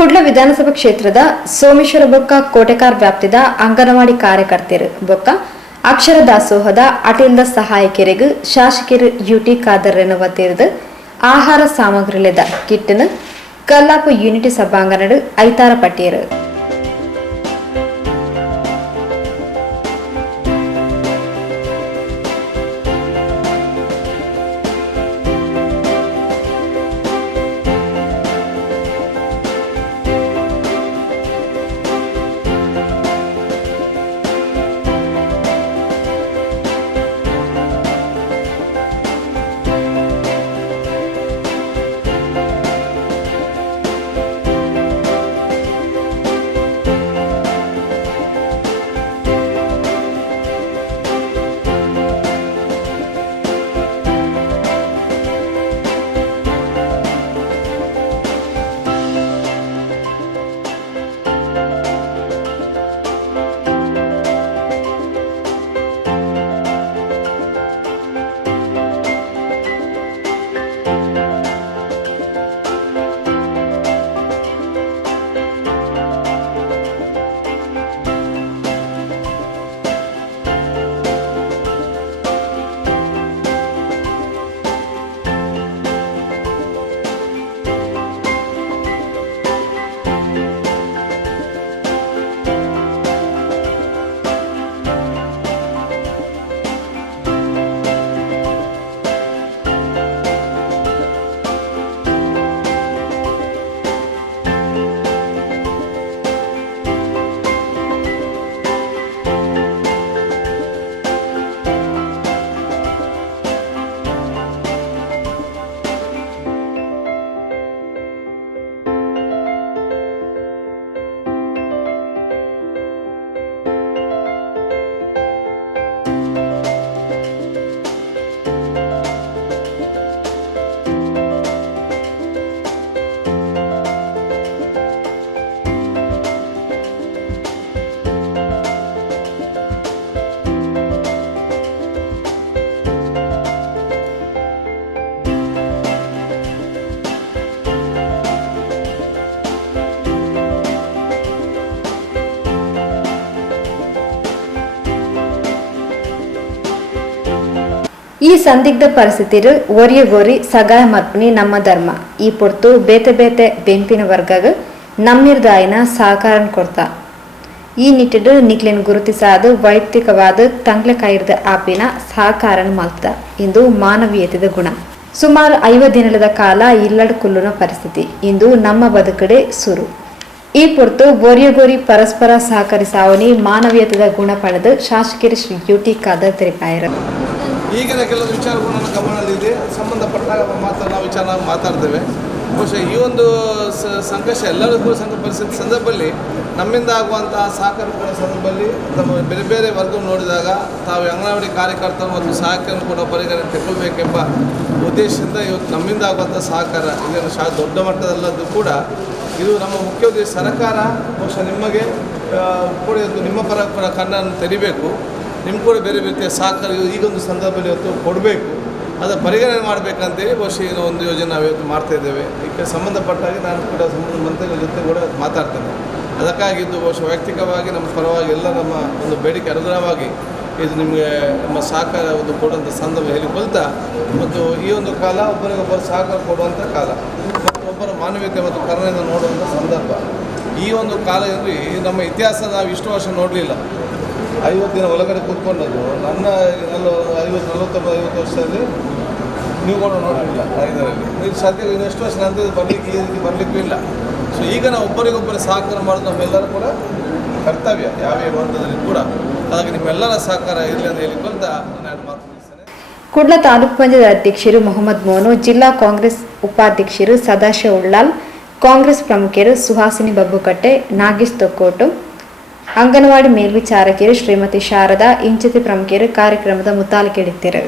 ಕುಡ್ಲ ವಿಧಾನಸಭಾ ಕ್ಷೇತ್ರದ ಸೋಮೇಶ್ವರ ಬೊಕ್ಕ ಕೋಟೆಕಾರ್ ವ್ಯಾಪ್ತಿದ ಅಂಗನವಾಡಿ ಕಾರ್ಯಕರ್ತೆಯರು ಬೊಕ್ಕ ಅಕ್ಷರ ದಾಸೋಹದ ಅಟೀಲ್ದ ಸಹಾಯಕರಿಗೆ ಶಾಸಕರು ಯುಟಿ ಖಾದರ್ ವತಿರದ ಆಹಾರ ಸಾಮಗ್ರಿಲೆದ ಕಿಟ್ಟನ್ನು ಕಲ್ಲಾಪು ಯೂನಿಟಿ ಸಭಾಂಗಣ ಐತಾರ ಪಟ್ಟಿಯರು ಈ ಸಂದಿಗ್ಧ ಪರಿಸ್ಥಿತಿರು ಒರಿಯಗೋರಿ ಸಗಾಯ ಮರ್ಪಣಿ ನಮ್ಮ ಧರ್ಮ ಈ ಪೊರ್ತು ಬೇತೆ ಬೇತೆ ಬೆಂಪಿನ ವರ್ಗಗ ನಮ್ಮಿರ್ದಾಯಿನ ಸಹಕಾರ ಕೊಡ್ತಾ ಈ ನಿಟ್ಟಿಡು ನಿಕ್ಲೆನ್ ಗುರುತಿಸಾದ ವೈಯಕ್ತಿಕವಾದ ತಂಗ್ಲೆ ಕೈರ್ದ ಆಪಿನ ಸಹಕಾರ ಮಲ್ತ ಇಂದು ಮಾನವೀಯತೆದ ಗುಣ ಸುಮಾರು 50 ದಿನದ ಕಾಲ ಇಲ್ಲಡ್ ಕುಲ್ಲುನ ಪರಿಸ್ಥಿತಿ ಇಂದು ನಮ್ಮ ಬದುಕಡೆ ಸುರು ಈ ಪೊರ್ತು ಒರಿಯಗೋರಿ ಪರಸ್ಪರ ಸಹಕರಿಸಾವನಿ ಮಾನವೀಯತೆದ ಗುಣ ಪಡೆದು ಶಾಸಕರು ಶ್ರೀ ಯುಟಿ ಖಾದರ್ ತಿಳಿಪಾಯರು. ಈಗಿನ ಕೆಲವು ವಿಚಾರಗಳು ನನ್ನ ಗಮನದಲ್ಲಿದೆ. ಸಂಬಂಧಪಟ್ಟಾಗ ಮಾತ್ರ ನಾವು ವಿಚಾರ ಮಾತಾಡ್ತೇವೆ. ಬಹುಶಃ ಈ ಒಂದು ಸಂಘರ್ಷ ಎಲ್ಲರಿಗೂ ಪರಿಸ್ಥಿತಿ ಸಂದರ್ಭದಲ್ಲಿ ನಮ್ಮಿಂದ ಆಗುವಂತಹ ಸಹಕಾರಗಳ ಸಂದರ್ಭದಲ್ಲಿ ತಮ್ಮ ಬೇರೆ ಬೇರೆ ವರ್ಗ ನೋಡಿದಾಗ ತಾವು ಅಂಗನವಾಡಿ ಕಾರ್ಯಕರ್ತರು ಮತ್ತು ಸಹಕಾರವನ್ನು ಕೂಡ ಪರಿಗಣನೆ ತಗೊಳ್ಬೇಕೆಂಬ ಉದ್ದೇಶದಿಂದ ಇವತ್ತು ನಮ್ಮಿಂದ ಆಗುವಂಥ ಸಹಕಾರ ಇದನ್ನು ದೊಡ್ಡ ಮಟ್ಟದಲ್ಲದ್ದು ಕೂಡ ಇದು ನಮ್ಮ ಮುಖ್ಯ ಉದ್ದೇಶ. ಸರ್ಕಾರ ಬಹುಶಃ ನಿಮಗೆ ಕೂಡ ನಿಮ್ಮ ಪರ ಕಣ್ಣನ್ನು ತೆರಿಬೇಕು, ನಿಮ್ಮ ಕೂಡ ಬೇರೆ ರೀತಿಯ ಸಹಕಾರ ಈಗೊಂದು ಸಂದರ್ಭದಲ್ಲಿ ಇವತ್ತು ಕೊಡಬೇಕು, ಅದರ ಪರಿಗಣನೆ ಮಾಡಬೇಕಂತೇಳಿ ಬಹುಶಃ ಈಗ ಒಂದು ಯೋಜನೆ ನಾವು ಇವತ್ತು ಮಾಡ್ತಾಯಿದ್ದೇವೆ. ಇದಕ್ಕೆ ಸಂಬಂಧಪಟ್ಟಾಗಿ ನಾನು ಕೂಡ ಸಂಬಂಧ ಮಂತ್ರಿಗಳ ಜೊತೆ ಕೂಡ ಮಾತಾಡ್ತೇನೆ. ಅದಕ್ಕಾಗಿದ್ದು ಬಹುಶಃ ವೈಯಕ್ತಿಕವಾಗಿ ನಮ್ಮ ಪರವಾಗಿ ಎಲ್ಲ ನಮ್ಮ ಒಂದು ಬೇಡಿಕೆ ಅನುಗುಣವಾಗಿ ಇದು ನಿಮಗೆ ನಮ್ಮ ಸಹಕಾರ ಒಂದು ಕೊಡುವಂಥ ಸಂದರ್ಭ ಹೇಳಿಕೊಳ್ತಾ ಮತ್ತು ಈ ಒಂದು ಕಾಲ ಒಬ್ಬರಿಗೊಬ್ಬರು ಸಹಕಾರ ಕೊಡುವಂಥ ಕಾಲ ಮತ್ತು ಒಬ್ಬರ ಮಾನವೀಯತೆ ಮತ್ತು ಕರುಣೆಯನ್ನು ನೋಡುವಂಥ ಸಂದರ್ಭ. ಈ ಒಂದು ಕಾಲದಲ್ಲಿ ನಮ್ಮ ಇತಿಹಾಸ ನಾವು ಇಷ್ಟು ವರ್ಷ ನೋಡಲಿಲ್ಲ. 50 ದಿನ ಒಳಗಡೆ ಕೂತ್ಕೊಂಡದ್ದು ನನ್ನ 40-50 ವರ್ಷದಲ್ಲಿ ನೀವು ಕೂಡ ನೋಡಲಿಲ್ಲ. ಇದರಲ್ಲಿ ಇದು ಸದ್ಯ ಇನ್ನೆಷ್ಟು ವರ್ಷ ನಂತರ ಬರಲಿಕ್ಕೆ ಈ ರೀತಿ ಬರಲಿಕ್ಕೂ ಇಲ್ಲ. ಸೊ ಈಗ ನಾವು ಒಬ್ಬರಿಗೊಬ್ಬರು ಸಹಕಾರ ಮಾಡೋದು ನಮ್ಮೆಲ್ಲರೂ ಕೂಡ ಕರ್ತವ್ಯ, ಯಾವ ಹಂತದಲ್ಲಿ ಕೂಡ. ಹಾಗಾಗಿ ನಿಮ್ಮೆಲ್ಲರ ಸಹಕಾರ ಇರಲಿ ಅಂತ ಹೇಳಿಕೊಂತ ನಾನು ಮಾತನಾಡ್ತೇನೆ. ಕುಡ್ಲ ತಾಲೂಕು ಪಂಚಾಯತ್ ಅಧ್ಯಕ್ಷರು ಮೊಹಮ್ಮದ್ ಮೋನು, ಜಿಲ್ಲಾ ಕಾಂಗ್ರೆಸ್ ಉಪಾಧ್ಯಕ್ಷರು ಸದಾಶಿವ ಉಳ್ಳಾಲ್, ಕಾಂಗ್ರೆಸ್ ಪ್ರಮುಖರು ಸುಹಾಸಿನಿ ಬಬ್ಬುಕಟ್ಟೆ, ನಾಗೇಶ್ ತೊಕ್ಕೋಟು, ಅಂಗನವಾಡಿ ಮೇಲ್ವಿಚಾರಕಿಯರು ಶ್ರೀಮತಿ ಶಾರದಾ, ಇಂಚತಿ ಪ್ರಮುಖರು ಕಾರ್ಯಕ್ರಮದ ಮುತಾಲಿಕೆಳಿದ್ದರು.